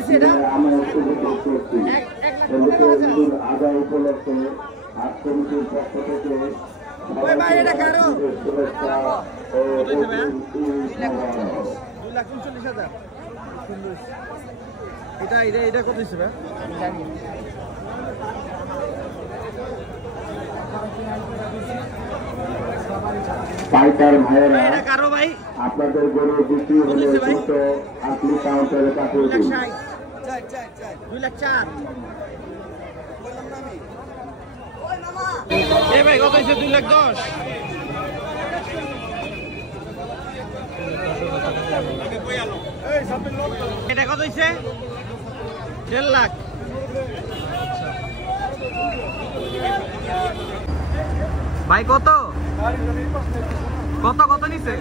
হইছে এটা? আদায় উপলক্ষে আজ কমিটির পক্ষ থেকে ওই ভাই এটা কারো শুভেচ্ছা ও 2,39,000 এটা এটা এটা কত হইছে ভাই? আমি জানি পাইকার ভাইয়েরা এটা কারো ভাই আপনাদের গরু বিক্রি হলে দ্রুত আপনি কাউন্টারে পাঠিয়ে দিন। 2,04,000 এ ভাই কত হইছে? 2,10,000 এটা কত হইছে? 1.5 লাখ। ভাই কত কত কত নিছে?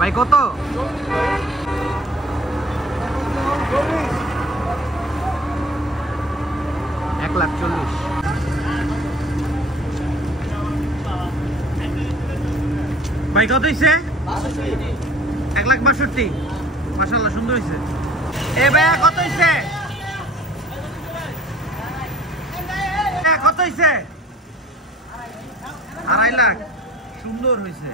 ভাই কত? 1,40,000। ভাই কত হইছে? 1,62,000। মাশাআল্লাহ সুন্দর হইছে। এ ভাই কত হইছে? কত হইছে? 2.5 লাখ। সুন্দর হইছে।